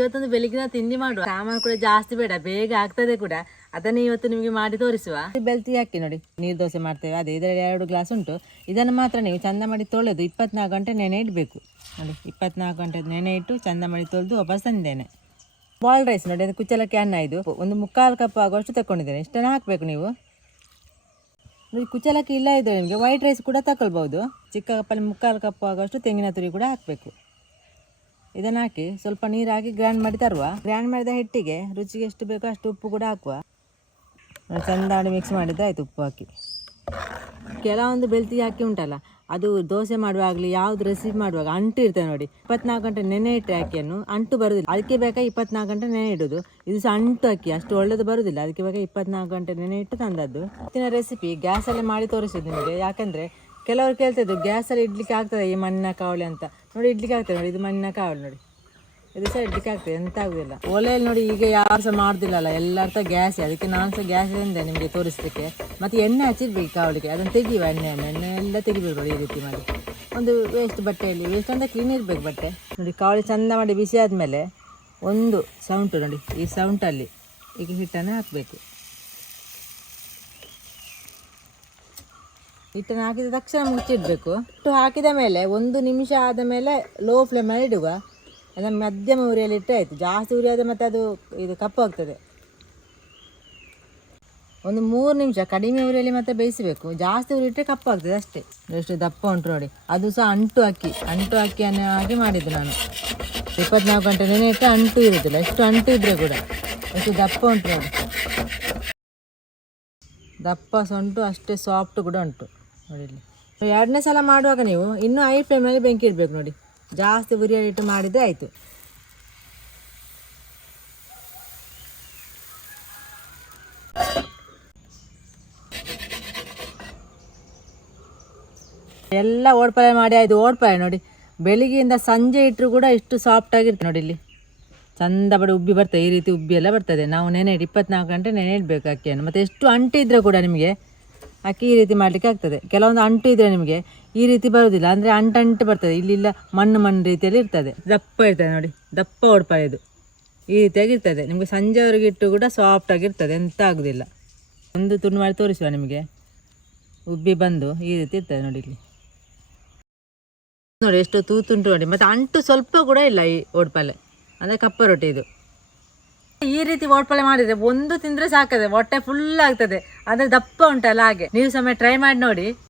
ಇವತ್ತೊಂದು ಬೆಳಿಗ್ಗಿನ ತಿಂಡಿ ಮಾಡುವ. ಸಾಮಾನು ಕೂಡ ಜಾಸ್ತಿ ಬೇಡ, ಬೇಗ ಆಗ್ತದೆ ಕೂಡ. ಅದನ್ನ ಇವತ್ತು ನಿಮಗೆ ಮಾಡಿ ತೋರಿಸುವ. ಬೆಳ್ತಿ ಹಾಕಿ ನೋಡಿ. ನೀರು ದೋಸೆ ಮಾಡ್ತೇವೆ. ಅದೇ ಇದರಲ್ಲಿ ಎರಡು ಗ್ಲಾಸ್ ಉಂಟು. ಇದನ್ನು ಮಾತ್ರ ನೀವು ಚಂದ ಮಾಡಿ ತೊಳೆದು ಇಪ್ಪತ್ನಾಲ್ಕು ಗಂಟೆ ನೆನೆ ಇಡಬೇಕು. ನೋಡಿ, ಇಪ್ಪತ್ನಾಲ್ಕು ಗಂಟೆ ನೆನೆ ಇಟ್ಟು ಚಂದ ಮಾಡಿ ತೊಳೆದು ವಾಪಸ್ ತಂದೇನೆ. ಬಾಲ್ ರೈಸ್ ನೋಡಿ, ಅದು ಕುಚ್ಚಲಕ್ಕಿ ಅನ್ನ ಇದು. ಒಂದು ಮುಕ್ಕಾಲು ಕಪ್ ಆಗುವಷ್ಟು ತಗೊಂಡಿದ್ದೇನೆ ಇಷ್ಟನ್ನು ಹಾಕಬೇಕು ನೀವು. ನೋಡಿ, ಕುಚ್ಚಲಕ್ಕಿ ಇಲ್ಲ ಇದ್ರೆ ನಿಮಗೆ ವೈಟ್ ರೈಸ್ ಕೂಡ ತಗೊಳ್ಬೋದು ಚಿಕ್ಕ ಕಪ್ಪಲ್ಲಿ ಮುಕ್ಕಾಲು ಕಪ್ ಆಗುವಷ್ಟು ತೆಂಗಿನ ತುರಿ ಕೂಡ ಹಾಕಬೇಕು. ಇದನ್ನು ಹಾಕಿ ಸ್ವಲ್ಪ ನೀರು ಹಾಕಿ ಗ್ರೈಂಡ್ ಮಾಡಿ ತರುವ. ಗ್ರೈಂಡ್ ಮಾಡಿದ ಹಿಟ್ಟಿಗೆ ರುಚಿಗೆ ಎಷ್ಟು ಬೇಕೋ ಅಷ್ಟು ಉಪ್ಪು ಕೂಡ ಹಾಕುವ. ಚಂದ ಮಾಡಿ ಮಿಕ್ಸ್ ಮಾಡಿದ್ದು ಆಯಿತು ಉಪ್ಪು ಹಾಕಿ. ಕೆಲವೊಂದು ಬೆಳ್ತಿ ಹಾಕಿ ಉಂಟಲ್ಲ, ಅದು ದೋಸೆ ಮಾಡುವಾಗಲಿ, ಯಾವ್ದು ರೆಸಿಪಿ ಮಾಡುವಾಗ ಅಂಟು ಇರ್ತದೆ ನೋಡಿ. ಇಪ್ಪತ್ನಾಲ್ಕು ಗಂಟೆ ನೆನೆ ಇಟ್ಟರೆ ಅಕ್ಕಿಯನ್ನು ಅಂಟು ಬರುದಿಲ್ಲ. ಅದಕ್ಕೆ ಬೇಕಾ ಇಪ್ಪತ್ನಾಲ್ಕು ಗಂಟೆ ನೆನೆ ಇಡೋದು. ಇದು ಸಹ ಅಂಟು ಅಕ್ಕಿ ಅಷ್ಟು ಒಳ್ಳೇದು ಬರುದಿಲ್ಲ. ಅದಕ್ಕೆ ಬೇಕಾ ಇಪ್ಪತ್ನಾಲ್ಕು ಗಂಟೆ ನೆನೆ ಇಟ್ಟು ತಂದದ್ದು. ಇವತ್ತಿನ ರೆಸಿಪಿ ಗ್ಯಾಸಲ್ಲಿ ಮಾಡಿ ತೋರಿಸಿದ್ದು ನಿಮಗೆ. ಯಾಕಂದ್ರೆ ಕೆಲವರು ಕೇಳ್ತಿದ್ದು ಗ್ಯಾಸಲ್ಲಿ ಇಡ್ಲಿಕ್ಕೆ ಆಗ್ತದೆ ಈ ಮಣ್ಣಿನ ಕಾವಳಿ ಅಂತ? ನೋಡಿ, ಇಡ್ಲಿಕ್ಕೆ ಆಗ್ತದೆ ನೋಡಿ, ಇದು ಮಣ್ಣಿನ ಕಾವಳಿ ನೋಡಿ. ಇದು ಸಹ ಇಡ್ಲಿಕ್ಕೆ ಆಗ್ತದೆ, ಎಂತ ಆಗುದಿಲ್ಲ. ಒಲೆಯಲ್ಲಿ ನೋಡಿ, ಈಗ ಯಾರು ಸಹ ಮಾಡ್ದಿಲ್ಲಲ್ಲ ಎಲ್ಲರ ಸಹ ಗ್ಯಾಸ್ ಅದಕ್ಕೆ ನಾನು ಸಹ ಗ್ಯಾಸ್ ಇಂದ ನಿಮಗೆ ತೋರಿಸ್ಲಿಕ್ಕೆ. ಮತ್ತೆ ಎಣ್ಣೆ ಹಚ್ಚಿರ್ಬೇಕು ಕಾವಳಿಗೆ ಅದನ್ನು ತೆಗಿಯುವ ಎಣ್ಣೆಯನ್ನು ಎಣ್ಣೆ ಎಲ್ಲ ತೆಗಿಬೇಕು ಈ ರೀತಿ ಮಾಡಿ. ಒಂದು ವೇಸ್ಟ್ ಬಟ್ಟೆಯಲ್ಲಿ ವೇಸ್ಟ್ ಅಂದರೆ ಕ್ಲೀನ್ ಇರಬೇಕು ಬಟ್ಟೆ. ನೋಡಿ ಕಾವಳಿ ಚಂದ ಮಾಡಿ ಬಿಸಿ ಆದಮೇಲೆ ಒಂದು ಸೌಂಟು ನೋಡಿ, ಈ ಸೌಂಟಲ್ಲಿ ಈಗ ಹಿಟ್ಟನ್ನು ಹಾಕಬೇಕು. ಹಿಟ್ಟನ್ನು ಹಾಕಿದ ತಕ್ಷಣ ಮುಚ್ಚಿಡಬೇಕು ಹಿಟ್ಟು ಹಾಕಿದ ಮೇಲೆ ಒಂದು ನಿಮಿಷ ಆದ ಮೇಲೆ ಲೋ ಫ್ಲೇಮಲ್ಲಿ ಇಡುವ. ಅದನ್ನು ಮಧ್ಯಮ ಉರಿಯಲ್ಲಿ ಇಟ್ಟರೆ ಆಯಿತು. ಜಾಸ್ತಿ ಉರಿ ಆದರೆ ಮತ್ತೆ ಅದು ಇದು ಕಪ್ಪಾಗ್ತದೆ ಒಂದು ಮೂರು ನಿಮಿಷ ಕಡಿಮೆ ಉರಿಯಲ್ಲಿ ಮತ್ತೆ ಬೇಯಿಸಬೇಕು. ಜಾಸ್ತಿ ಉರಿ ಇಟ್ಟರೆ ಕಪ್ಪು ಆಗ್ತದೆ ಅಷ್ಟೇ. ಎಷ್ಟು ದಪ್ಪ ಉಂಟು ನೋಡಿ. ಅದು ಸಹ ಅಂಟು ಅಕ್ಕಿ. ಅಂಟು ಅಕ್ಕಿಯನ್ನು ಹಾಗೆ ಮಾಡಿದ್ದು ನಾನು. ಇಪ್ಪತ್ನಾಲ್ಕು ಗಂಟೆ ನೆನೆ ಇಟ್ಟರೆ ಅಂಟು ಇರುವುದಿಲ್ಲ. ಎಷ್ಟು ಅಂಟು ಇದ್ರೆ ಕೂಡ. ಎಷ್ಟು ದಪ್ಪ ಉಂಟು ನೋಡಿ. ದಪ್ಪ ಸಹ ಉಂಟು ಅಷ್ಟೇ ಸಾಫ್ಟ್ ಕೂಡ ಉಂಟು. ನೋಡಿ ಇಲ್ಲಿ ಎರಡನೇ ಸಲ ಮಾಡುವಾಗ ನೀವು ಇನ್ನೂ ಐ ಫ್ಲೇಮ್ನಲ್ಲಿ ಬೆಂಕಿ ಇಡಬೇಕು ನೋಡಿ. ಜಾಸ್ತಿ ಉರಿಯಲ್ಲಿ ಇಟ್ಟು ಮಾಡಿದರೆ ಆಯಿತು. ಎಲ್ಲ ಓಡ್ಪಾಯ ಮಾಡಿ, ಆಯಿತು ಓಡ್ಪಾಯ ನೋಡಿ. ಬೆಳಿಗ್ಗೆಯಿಂದ ಸಂಜೆ ಇಟ್ಟರು ಕೂಡ ಇಷ್ಟು ಸಾಫ್ಟ್ ಆಗಿರ್ತದೆ ನೋಡಿ ಇಲ್ಲಿ ಚಂದ ಬಡ ಉಬ್ಬಿ ಬರ್ತದೆ, ಈ ರೀತಿ ಉಬ್ಬಿ ಎಲ್ಲ ಬರ್ತದೆ. ನಾವು ನೆನೆ ಇಪ್ಪತ್ನಾಲ್ಕು ಗಂಟೆ ನೆನೆ ಇಡಬೇಕು ಅಕ್ಕಿಯನ್ನು. ಮತ್ತು ಎಷ್ಟು ಅಂಟಿದ್ರೆ ಕೂಡ ನಿಮಗೆ ಅಕ್ಕಿ ಈ ರೀತಿ ಮಾಡಲಿಕ್ಕೆ ಆಗ್ತದೆ. ಕೆಲವೊಂದು ಅಂಟು ಇದ್ದರೆ ನಿಮಗೆ ಈ ರೀತಿ ಬರೋದಿಲ್ಲ. ಅಂದರೆ ಅಂಟು ಅಂಟು ಬರ್ತದೆ. ಇಲ್ಲಿಲ್ಲ ಮಣ್ಣು ಮಣ್ಣು ರೀತಿಯಲ್ಲಿ ಇರ್ತದೆ. ದಪ್ಪ ಇರ್ತದೆ ನೋಡಿ. ದಪ್ಪ ಓಡ್ಪಾಯ ಇದು. ಈ ರೀತಿಯಾಗಿ ಇರ್ತದೆ. ನಿಮಗೆ ಸಂಜೆವರೆಗೆ ಇಟ್ಟು ಕೂಡ ಸಾಫ್ಟ್ ಆಗಿರ್ತದೆ ಎಂತ ಆಗೋದಿಲ್ಲ. ಒಂದು ತುಂಡು ಮಾಡಿ ತೋರಿಸುವ ನಿಮಗೆ. ಉಬ್ಬಿ ಬಂದು ಈ ರೀತಿ ಇರ್ತದೆ ನೋಡಿ ಇಲ್ಲಿ. ನೋಡಿ, ಎಷ್ಟು ತೂತುಂಟು ನೋಡಿ. ಮತ್ತು ಅಂಟು ಸ್ವಲ್ಪ ಕೂಡ ಇಲ್ಲ ಈ ಓಡ್ಪಲ್ಲೆ ಅಂದರೆ ಕಪ್ಪ ರೊಟ್ಟಿ ಇದು. ಈ ರೀತಿ ಓಟ್ಪಲ್ಲೆ ಮಾಡಿದ್ರೆ ಒಂದು ತಿಂದ್ರೆ ಸಾಕದೆ, ಹೊಟ್ಟೆ ಫುಲ್ ಆಗ್ತದೆ. ಅಂದ್ರೆ ದಪ್ಪ ಉಂಟಲ್ಲ ಹಾಗೆ. ನೀವು ಸಮಯ ಟ್ರೈ ಮಾಡಿ ನೋಡಿ.